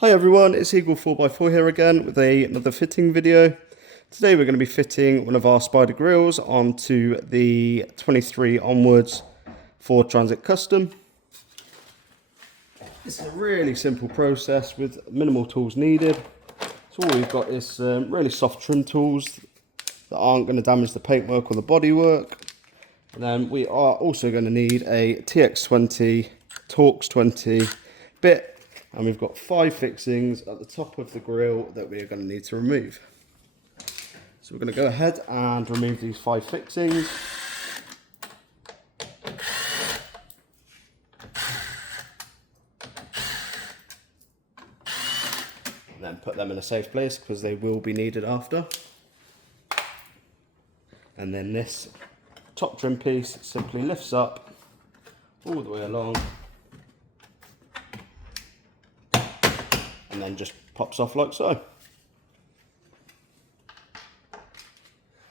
Hi everyone, it's Eagle 4x4 here again with another fitting video. Today we're going to be fitting one of our Spyder grills onto the 23 onwards Ford Transit Custom. It's a really simple process with minimal tools needed. So all we've got is really soft trim tools that aren't going to damage the paintwork or the bodywork. And then we are also going to need a TX20 Torx 20 bit. And we've got 5 fixings at the top of the grill that we are going to need to remove. So we're going to go ahead and remove these 5 fixings. And then put them in a safe place because they will be needed after. And then this top trim piece simply lifts up all the way along. And then just pops off like so.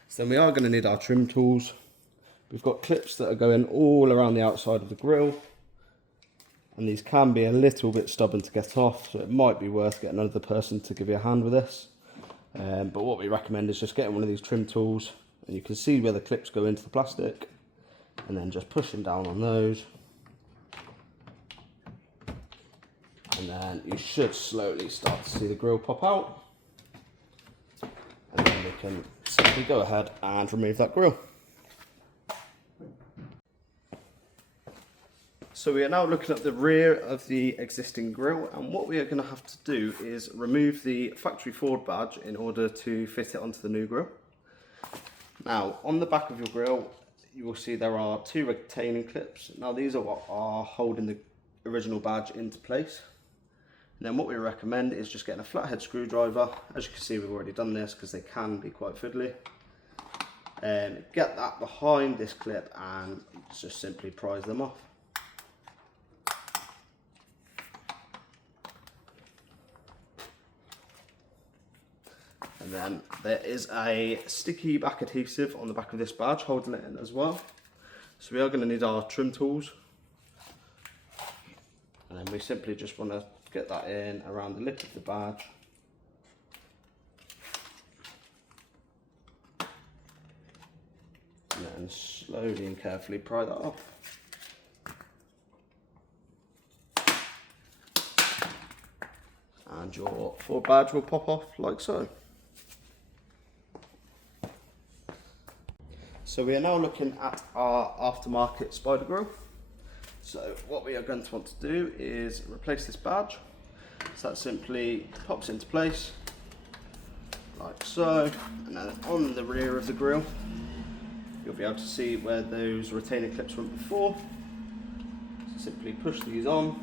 So then we are going to need our trim tools. We've got clips that are going all around the outside of the grill, and these can be a little bit stubborn to get off, so it might be worth getting another person to give you a hand with this. But what we recommend is just getting one of these trim tools, and you can see where the clips go into the plastic, and then just pushing down on those. And then you should slowly start to see the grill pop out. And then we can simply go ahead and remove that grill. So we are now looking at the rear of the existing grill, and what we are going to have to do is remove the factory Ford badge in order to fit it onto the new grill. Now on the back of your grill you will see there are 2 retaining clips. Now these are what are holding the original badge into place. And then what we recommend is just getting a flathead screwdriver. As you can see, we've already done this because they can be quite fiddly. Get that behind this clip and just simply prise them off. And then there is a sticky back adhesive on the back of this badge holding it in as well. So we are going to need our trim tools. And then we simply just want to get that in around the lip of the badge. And then slowly and carefully pry that off. And your Ford badge will pop off like so. So we are now looking at our aftermarket Spyder grill. So what we are going to want to do is replace this badge. So that simply pops into place like so, and then on the rear of the grill you'll be able to see where those retaining clips went before. So simply push these on.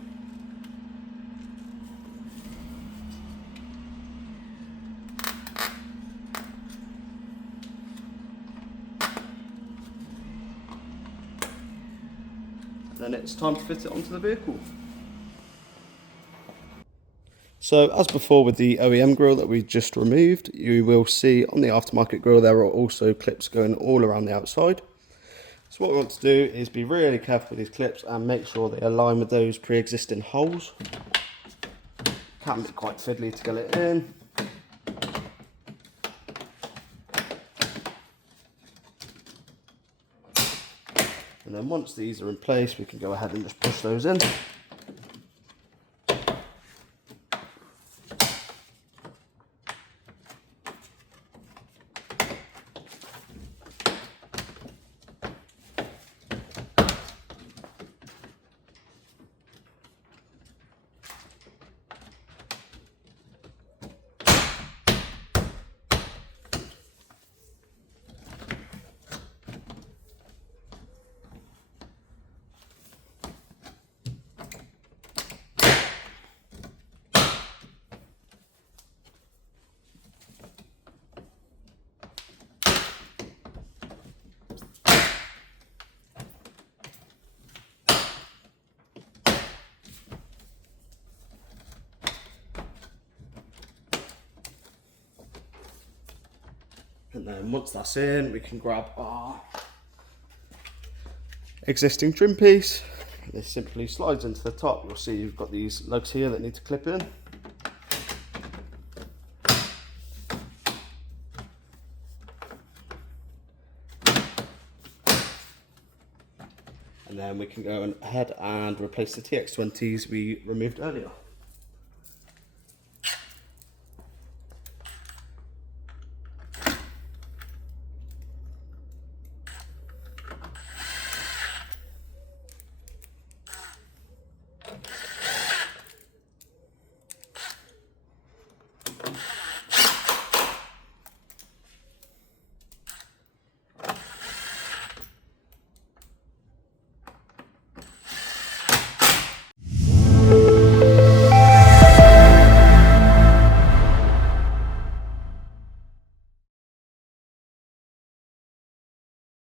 Then it's time to fit it onto the vehicle. So as before with the OEM grill that we just removed, you will see on the aftermarket grill there are also clips going all around the outside. So what we want to do is be really careful with these clips and make sure they align with those pre-existing holes. Can be quite fiddly to get it in. And then once these are in place, we can go ahead and just push those in. And then once that's in, we can grab our existing trim piece. This simply slides into the top. You'll see you've got these lugs here that need to clip in. and then we can go ahead and replace the TX20s we removed earlier.